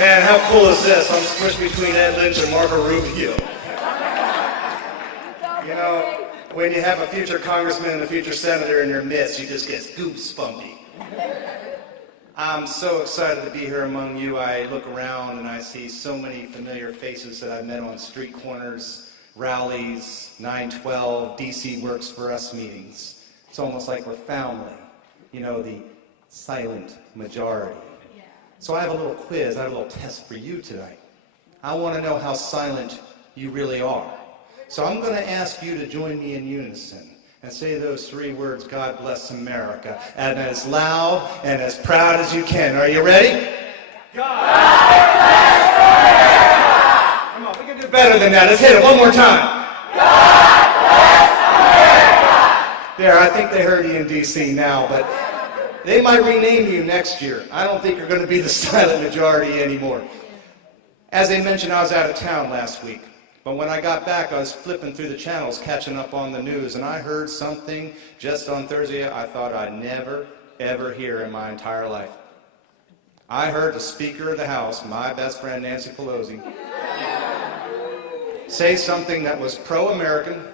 Man, how cool is this? I'm squished between Ed Lynch and Marco Rubio. You know, when you have a future congressman and a future senator in your midst, you just get goosebumpy. I'm so excited to be here among you. I look around and I see so many familiar faces that I met on street corners, rallies, 912, DC Works for Us meetings. It's almost like we're family. You know, the silent majority. So I have a little quiz, I have a little test for you tonight. I want to know how silent you really are. So I'm going to ask you to join me in unison and say those three words, God bless America, and as loud and as proud as you can. Are you ready? God bless America! Come on, we can do better than that. Let's hit it one more time. God bless America! There, I think they heard you in D.C. now, but they might rename you next year. I don't think you're going to be the silent majority anymore. As I mentioned, I was out of town last week. But when I got back, I was flipping through the channels, catching up on the news, and I heard something just on Thursday I thought I'd never, ever hear in my entire life. I heard the Speaker of the House, my best friend Nancy Pelosi, say something that was pro-American,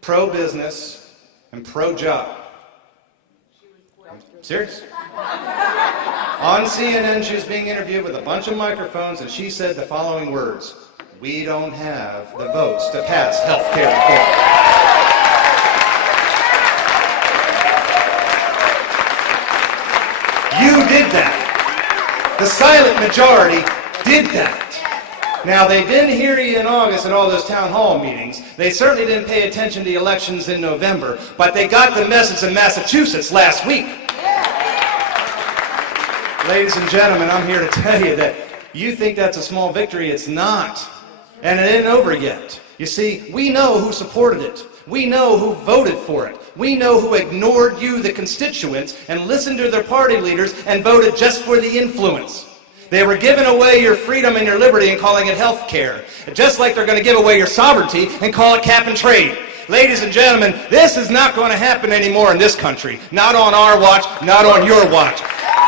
pro-business, and pro-job. Serious? On CNN, she was being interviewed with a bunch of microphones, and she said the following words: "We don't have the votes to pass health care reform." You did that. The silent majority did that. Now, they didn't hear you in August at all those town hall meetings. They certainly didn't pay attention to the elections in November, but they got the message in Massachusetts last week. Ladies and gentlemen, I'm here to tell you that you think that's a small victory. It's not. And it ain't over yet. You see, we know who supported it. We know who voted for it. We know who ignored you, the constituents, and listened to their party leaders and voted just for the influence. They were giving away your freedom and your liberty and calling it health care, just like they're going to give away your sovereignty and call it cap and trade. Ladies and gentlemen, this is not going to happen anymore in this country. Not on our watch, not on your watch.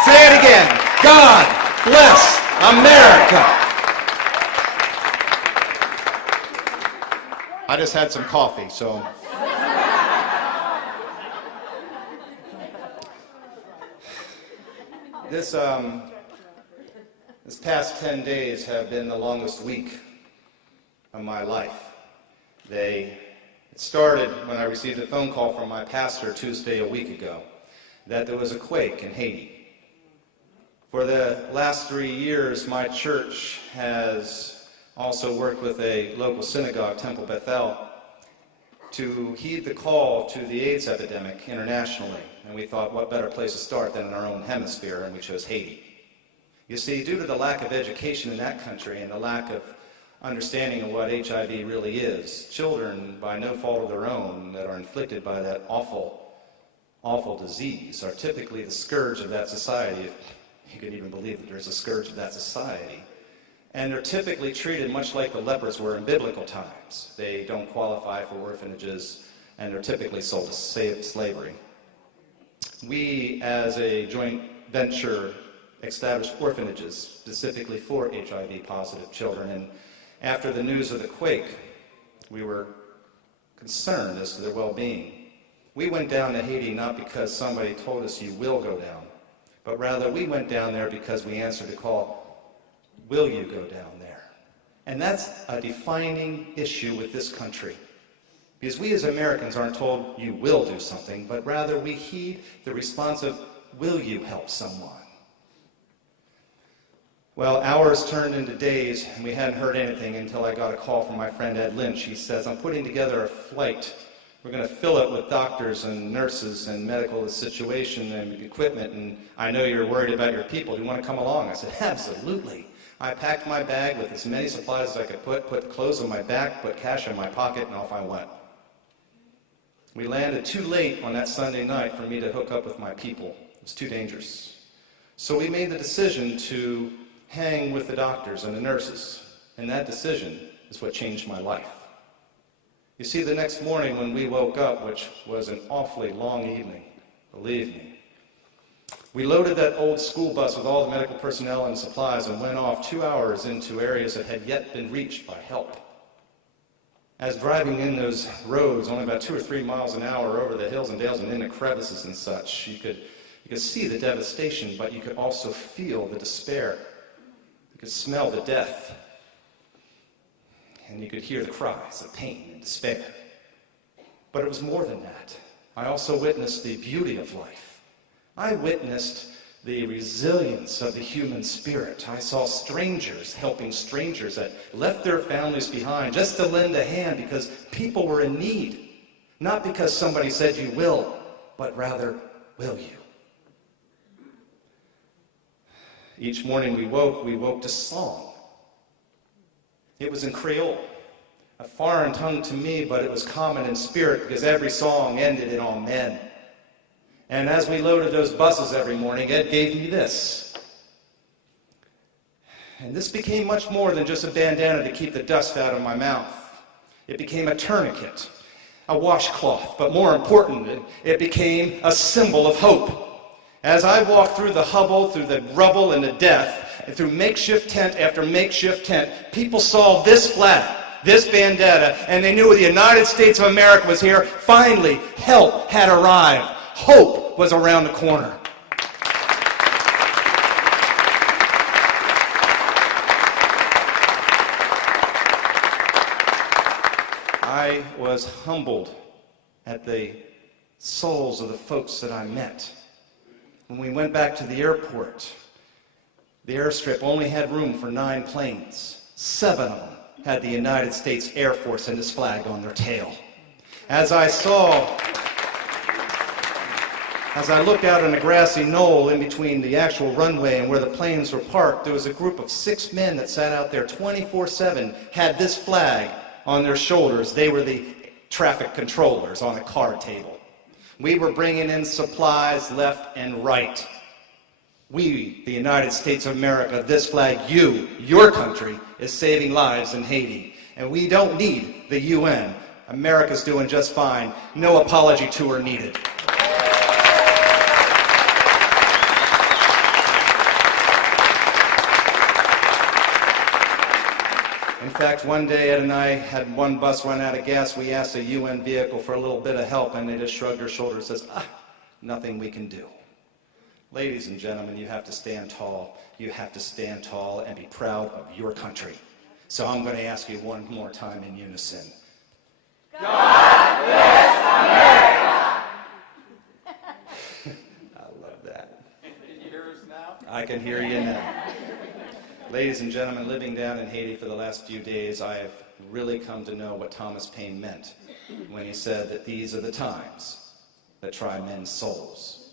Say it again. God bless America. I just had some coffee, so. This past 10 days have been the longest week of my life. It started when I received a phone call from my pastor Tuesday a week ago that there was a quake in Haiti. For the last 3 years, my church has also worked with a local synagogue, Temple Bethel, to heed the call to the AIDS epidemic internationally. And we thought, what better place to start than in our own hemisphere, and we chose Haiti. You see, due to the lack of education in that country and the lack of understanding of what HIV really is, children, by no fault of their own, that are inflicted by that awful, awful disease are typically the scourge of that society, if you could even believe that there's a scourge of that society. And they're typically treated much like the lepers were in biblical times. They don't qualify for orphanages, and they're typically sold to slavery. We, as a joint venture, established orphanages specifically for HIV-positive children, and after the news of the quake, we were concerned as to their well-being. We went down to Haiti not because somebody told us you will go down, but rather we went down there because we answered the call, will you go down there? And that's a defining issue with this country. Because we as Americans aren't told you will do something, but rather we heed the response of, will you help someone? Well, hours turned into days, and we hadn't heard anything until I got a call from my friend Ed Lynch. He says, I'm putting together a flight. We're going to fill it with doctors and nurses and medical situation and equipment, and I know you're worried about your people. Do you want to come along? I said, absolutely. I packed my bag with as many supplies as I could put clothes on my back, put cash in my pocket, and off I went. We landed too late on that Sunday night for me to hook up with my people. It was too dangerous. So we made the decision to hang with the doctors and the nurses, and that decision is what changed my life. You see, the next morning when we woke up, which was an awfully long evening, believe me, We loaded that old school bus with all the medical personnel and supplies and went off 2 hours into areas that had yet been reached by help. As driving in those roads, only about 2 or 3 miles an hour over the hills and dales and into crevices and such, you could see the devastation, but you could also feel the despair. You could smell the death. And you could hear the cries of pain and despair. But it was more than that. I also witnessed the beauty of life. I witnessed the resilience of the human spirit. I saw strangers helping strangers that left their families behind just to lend a hand because people were in need. Not because somebody said you will, but rather, will you? Each morning we woke to song. It was in Creole, a foreign tongue to me, but it was common in spirit because every song ended in amen. And as we loaded those buses every morning, Ed gave me this. And this became much more than just a bandana to keep the dust out of my mouth. It became a tourniquet, a washcloth, but more importantly, it became a symbol of hope. As I walked through the hubble, through the rubble and the death, and through makeshift tent after makeshift tent, people saw this flag, this bandana, and they knew the United States of America was here. Finally, help had arrived. Hope was around the corner. I was humbled at the souls of the folks that I met. When we went back to the airport, the airstrip only had room for 9 planes. 7 of them had the United States Air Force and its flag on their tail. As I looked out on a grassy knoll in between the actual runway and where the planes were parked, there was a group of 6 men that sat out there 24/7, had this flag on their shoulders. They were the traffic controllers on a card table. We were bringing in supplies left and right. We, the United States of America, this flag, your country, is saving lives in Haiti. And we don't need the UN. America's doing just fine. No apology tour needed. In fact, one day Ed and I had one bus run out of gas. We asked a UN vehicle for a little bit of help, and they just shrugged their shoulders and says, nothing we can do. Ladies and gentlemen, you have to stand tall. You have to stand tall and be proud of your country. So I'm going to ask you one more time in unison. God bless America! I love that. Can you hear us now? I can hear you now. Ladies and gentlemen, living down in Haiti for the last few days, I have really come to know what Thomas Paine meant when he said that these are the times that try men's souls.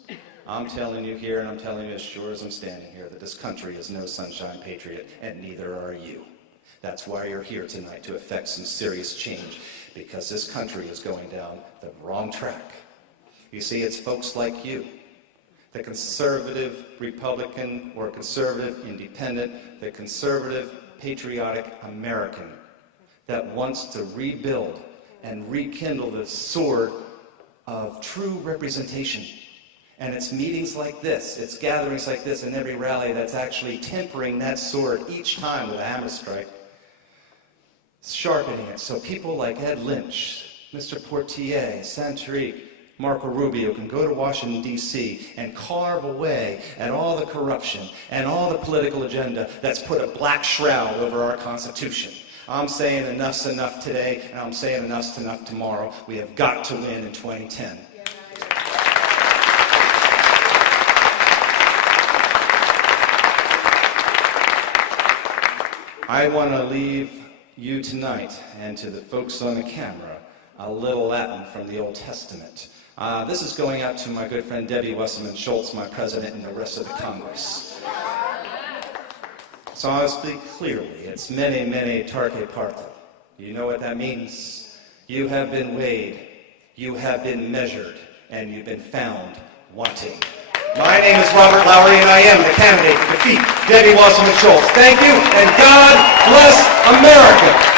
I'm telling you here, and I'm telling you as sure as I'm standing here, that this country is no sunshine patriot, and neither are you. That's why you're here tonight, to effect some serious change, because this country is going down the wrong track. You see, it's folks like you, the conservative Republican or conservative independent, the conservative patriotic American that wants to rebuild and rekindle the sword of true representation. And it's meetings like this, it's gatherings like this in every rally that's actually tempering that sword each time with a hammer strike, sharpening it so people like Ed Lynch, Mr. Portier, Santerique, Marco Rubio can go to Washington, D.C. and carve away at all the corruption and all the political agenda that's put a black shroud over our Constitution. I'm saying enough's enough today, and I'm saying enough's enough tomorrow. We have got to win in 2010. I want to leave you tonight, and to the folks on the camera, a little Latin from the Old Testament. This is going out to my good friend Debbie Wasserman Schultz, my president, and the rest of the Congress. So I'll speak clearly. It's mene, mene, tarke, parta. You know what that means? You have been weighed, you have been measured, and you've been found wanting. My name is Robert Lowry, and I am the candidate to defeat Debbie Wasserman Schultz. Thank you, and God bless America.